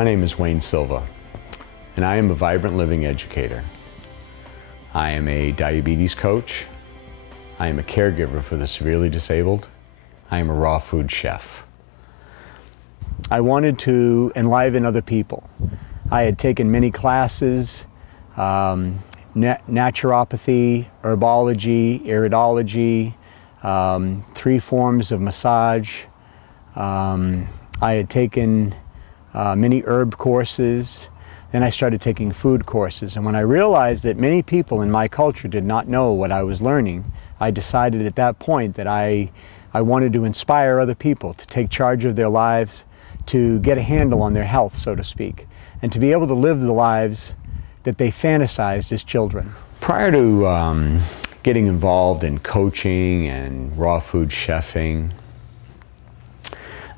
My name is Silva, and I am a vibrant living educator. I am a diabetes coach. I am a caregiver for the severely disabled. I am a raw food chef. I wanted to enliven other people. I had taken many classes, naturopathy, herbology, iridology, 3 forms of massage. I had taken many herb courses. Then I started taking food courses. And when I realized that many people in my culture did not know what I was learning, I decided at that point that I wanted to inspire other people to take charge of their lives, to get a handle on their health, so to speak, and to be able to live the lives that they fantasized as children. Prior to getting involved in coaching and raw food chefing,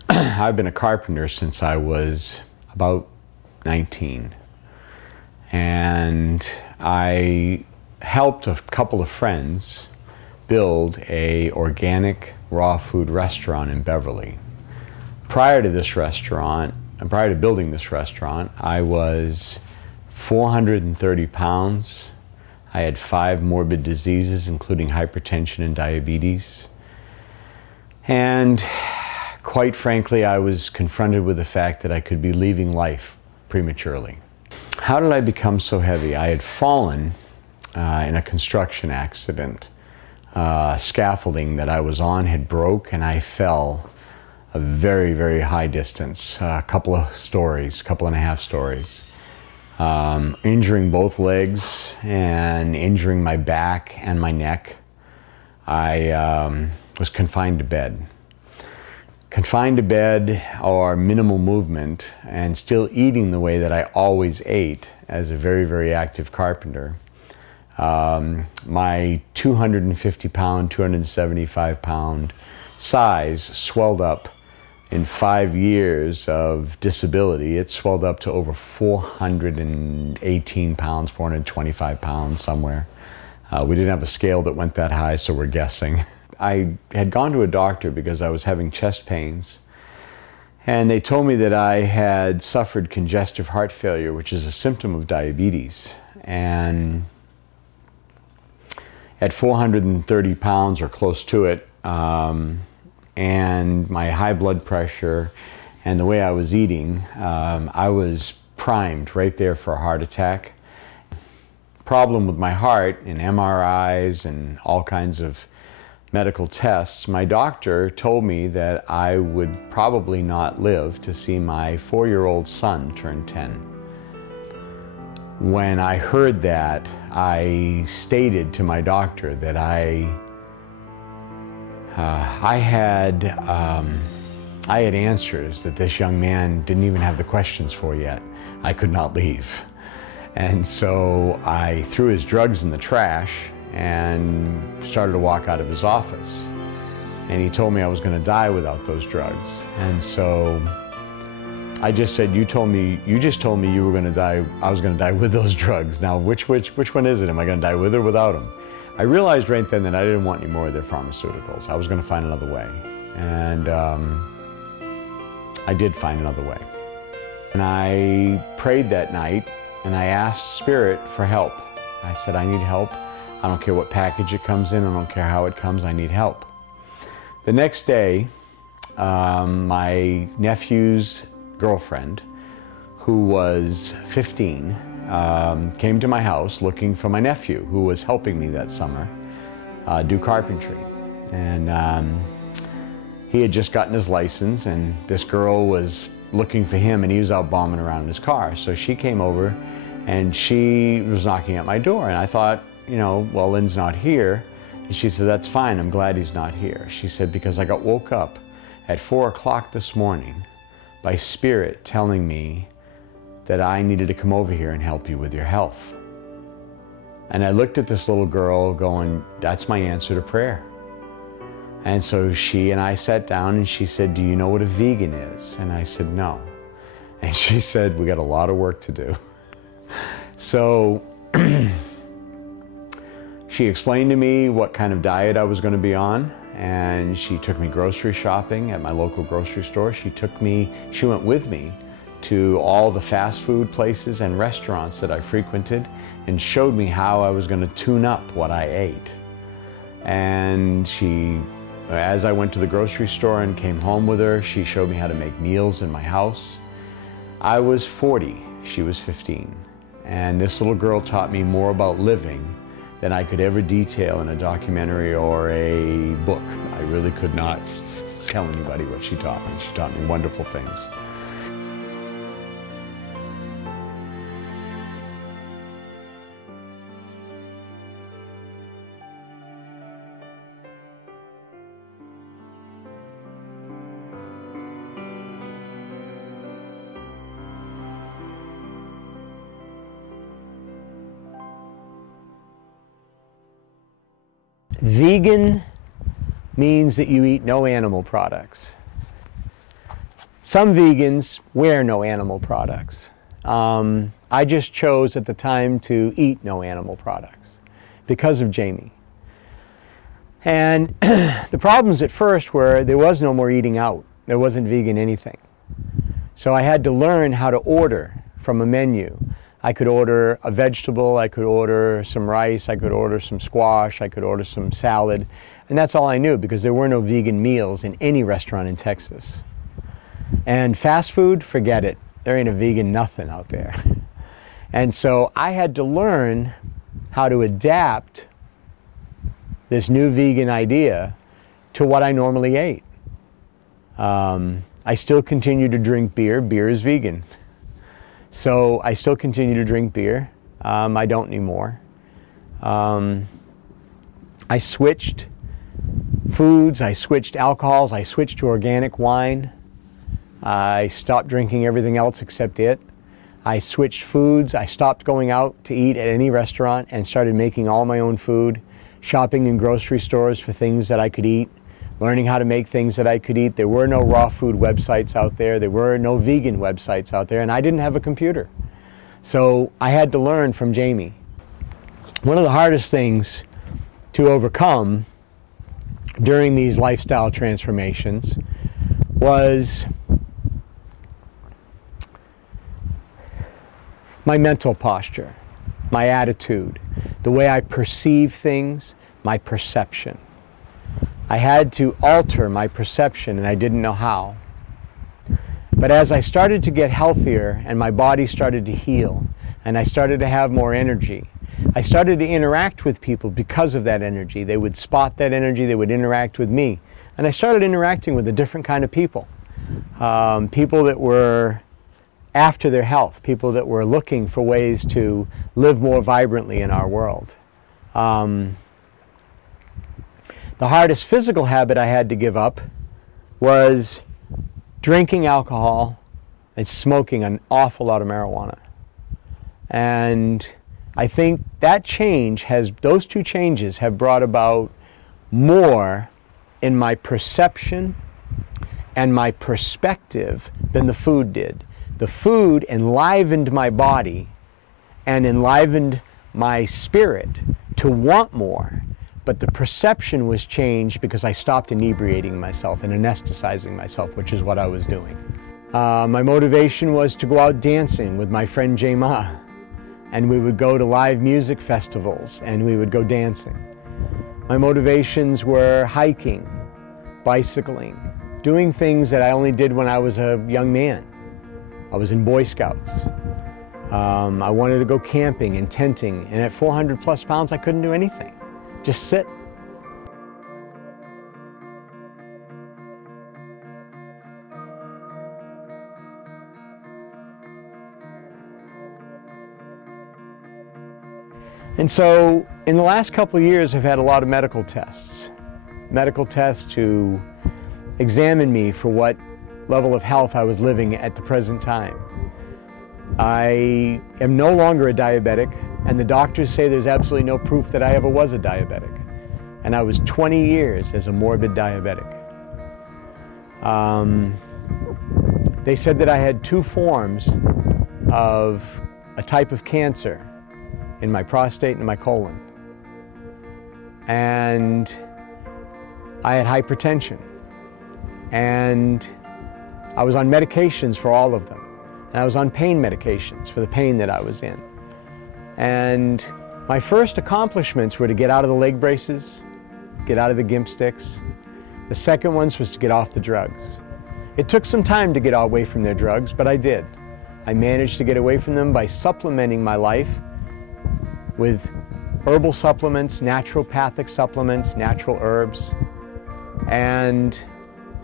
I've been a carpenter since I was about 19. And I helped a couple of friends build an organic raw food restaurant in Beverly. Prior to this restaurant, and prior to building this restaurant, I was 430 pounds. I had 5 morbid diseases, including hypertension and diabetes. And quite frankly, I was confronted with the fact that I could be leaving life prematurely. How did I become so heavy? I had fallen in a construction accident. Scaffolding that I was on had broke, and I fell a very, very high distance, a couple and a half stories, injuring both legs and injuring my back and my neck. I was confined to bed. Confined to bed or minimal movement, and still eating the way that I always ate as a very, very active carpenter. My 250-pound, 275-pound size swelled up in 5 years of disability. It swelled up to over 418 pounds, 425 pounds somewhere. We didn't have a scale that went that high, so we're guessing. I had gone to a doctor because I was having chest pains, and they told me that I had suffered congestive heart failure, which is a symptom of diabetes. And at 430 pounds or close to it, and my high blood pressure and the way I was eating, I was primed right there for a heart attack. Problem with my heart, in MRIs and all kinds of medical tests, my doctor told me that I would probably not live to see my 4-year-old son turn 10. When I heard that, I stated to my doctor that I had answers that this young man didn't even have the questions for yet. I could not leave. And so I threw his drugs in the trash and started to walk out of his office. And he told me I was going to die without those drugs. And so I just said, you just told me you were going to die, I was going to die with those drugs. Now, which one is it? Am I going to die with or without them? I realized right then that I didn't want any more of their pharmaceuticals. I was going to find another way. And I did find another way. And I prayed that night, and I asked Spirit for help. I said, I need help. I don't care what package it comes in. I don't care how it comes. I need help. The next day, my nephew's girlfriend, who was 15, came to my house looking for my nephew, who was helping me that summer do carpentry. And he had just gotten his license, and this girl was looking for him, and he was out bombing around in his car. So she came over, and she was knocking at my door, and I thought, you know, well, Lynn's not here. And she said, that's fine, I'm glad he's not here. She said, because I got woke up at 4 o'clock this morning by Spirit telling me that I needed to come over here and help you with your health. And I looked at this little girl going, that's my answer to prayer. And so she and I sat down, and she said, do you know what a vegan is? And I said, no. And she said, we got a lot of work to do. So she explained to me what kind of diet I was going to be on, and she took me grocery shopping at my local grocery store. She went with me to all the fast food places and restaurants that I frequented and showed me how I was going to tune up what I ate. And as I went to the grocery store and came home with her, she showed me how to make meals in my house. I was 40, she was 15. And this little girl taught me more about living than I could ever detail in a documentary or a book. I really could not tell anybody what she taught me. She taught me wonderful things. Vegan means that you eat no animal products. Some vegans wear no animal products. I just chose at the time to eat no animal products because of Jamie. And the problems at first were there was no more eating out. There wasn't vegan anything. So I had to learn how to order from a menu. I could order a vegetable, I could order some rice, I could order some squash, I could order some salad, and that's all I knew because there were no vegan meals in any restaurant in Texas. And fast food, forget it. There ain't a vegan nothing out there. And so I had to learn how to adapt this new vegan idea to what I normally ate. I still continue to drink beer. Beer is vegan. So I still continue to drink beer. I don't anymore. I switched foods, I switched alcohols, I switched to organic wine. I stopped drinking everything else except it. I switched foods, I stopped going out to eat at any restaurant and started making all my own food, shopping in grocery stores for things that I could eat, learning how to make things that I could eat. There were no raw food websites out there. There were no vegan websites out there, and I didn't have a computer. So I had to learn from Jamie. One of the hardest things to overcome during these lifestyle transformations was my mental posture, my attitude, the way I perceive things, my perception. I had to alter my perception, and I didn't know how. But as I started to get healthier and my body started to heal and I started to have more energy, I started to interact with people because of that energy. They would spot that energy, they would interact with me. And I started interacting with a different kind of people. People that were after their health, people that were looking for ways to live more vibrantly in our world. The hardest physical habit I had to give up was drinking alcohol and smoking an awful lot of marijuana. And I think that those two changes have brought about more in my perception and my perspective than the food did. The food enlivened my body and enlivened my spirit to want more. But the perception was changed because I stopped inebriating myself and anesthetizing myself, which is what I was doing. My motivation was to go out dancing with my friend Jay Ma. And we would go to live music festivals and we would go dancing. My motivations were hiking, bicycling, doing things that I only did when I was a young man. I was in Boy Scouts. I wanted to go camping and tenting, and at 400 plus pounds I couldn't do anything. Just sit. And so in the last couple of years I've had a lot of medical tests to examine me for what level of health I was living at the present time. I am no longer a diabetic, and the doctors say there's absolutely no proof that I ever was a diabetic. And I was 20 years as a morbid diabetic. They said that I had 2 forms of a type of cancer in my prostate and in my colon. And I had hypertension. And I was on medications for all of them. and I was on pain medications for the pain that I was in. And my first accomplishments were to get out of the leg braces, get out of the gimp sticks. The second ones was to get off the drugs. It took some time to get away from their drugs, but I did. I managed to get away from them by supplementing my life with herbal supplements, naturopathic supplements, natural herbs, and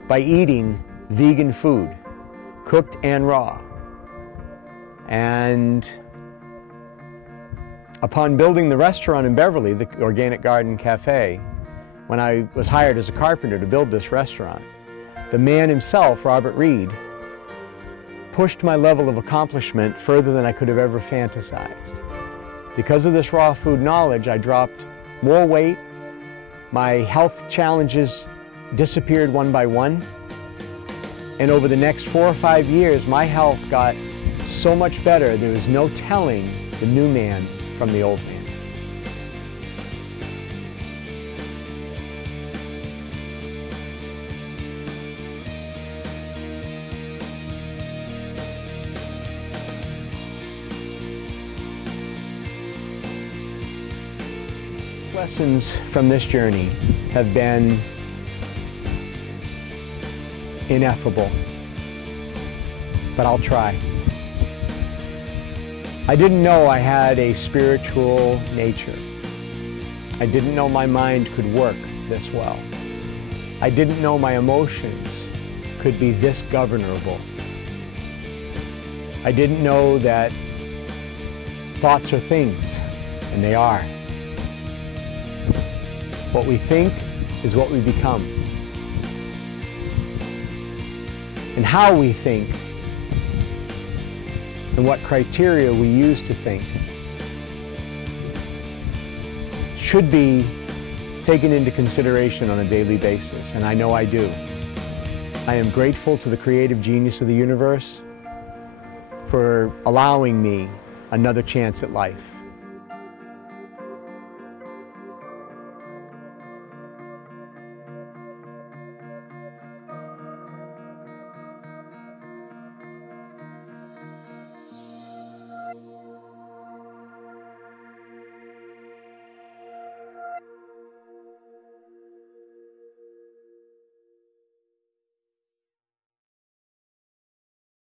by eating vegan food, cooked and raw. And upon building the restaurant in Beverly, the Organic Garden Cafe, when I was hired as a carpenter to build this restaurant, the man himself, Robert Reed, pushed my level of accomplishment further than I could have ever fantasized. Because of this raw food knowledge, I dropped more weight, my health challenges disappeared one by one, and over the next 4 or 5 years, my health got so much better, there was no telling the new man from the old man. Lessons from this journey have been ineffable, but I'll try. I didn't know I had a spiritual nature. I didn't know my mind could work this well. I didn't know my emotions could be this governable. I didn't know that thoughts are things, and they are. What we think is what we become. And how we think and what criteria we use to think should be taken into consideration on a daily basis, and I know I do. I am grateful to the creative genius of the universe for allowing me another chance at life.